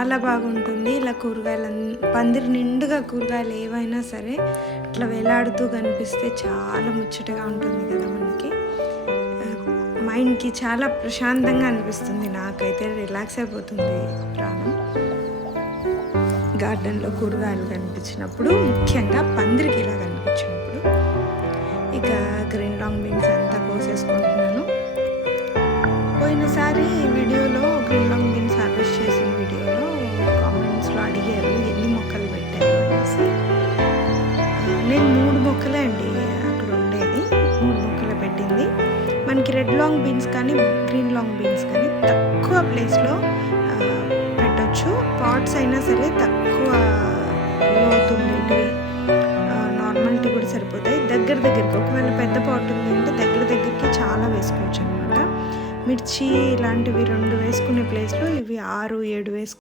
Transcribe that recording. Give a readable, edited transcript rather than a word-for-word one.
చాలా బాగుంటుంది. ఇలా పందిరి నిండుగా కూరగాయలు ఏవైనా సరే ఇట్లా వేలాడుతూ కనిపిస్తే చాలా ముచ్చటగా ఉంటుంది కదా మనకి. మైండ్కి చాలా ప్రశాంతంగా అనిపిస్తుంది. నాకైతే రిలాక్స్ అయిపోతుంది ప్రాణం. గార్డెన్లో కూరగాయలు కనిపించినప్పుడు, ముఖ్యంగా పందిరికి ఇలా కనిపించినప్పుడు. ఇక గ్రీన్ లాంగ్ బీన్స్ అంతా కోసేసుకుంటున్నాను. పోయినసారి వీడియోలో గ్రీన్ లాంగ్ బీన్స్ హార్వెస్ట్ చేసిన వీడియోలో కామెంట్స్లో అడిగారు ఎన్ని మొక్కలు పెట్టారు అనేసి. నేను 3 మొక్కలే అండి అక్కడ ఉండేది, 3 మొక్కలు పెట్టింది. మనకి రెడ్ లాంగ్ బీన్స్ కానీ గ్రీన్ లాంగ్ బీన్స్ కానీ తక్కువ ప్లేస్లో పెట్టొచ్చు. పాట్స్ అయినా సరే తక్కువ లోతు ఉండేటివి, నార్మాలిటీ కూడా సరిపోతాయి. దగ్గరికి ఒకవేళ పెద్ద పాట్ ఉంది అంటే దగ్గరికి చాలా వేసుకోవచ్చు అనమాట. మిర్చి ఇలాంటివి 2 వేసుకునే ప్లేస్లో ఇవి 6-7 వేసుకుంటాం.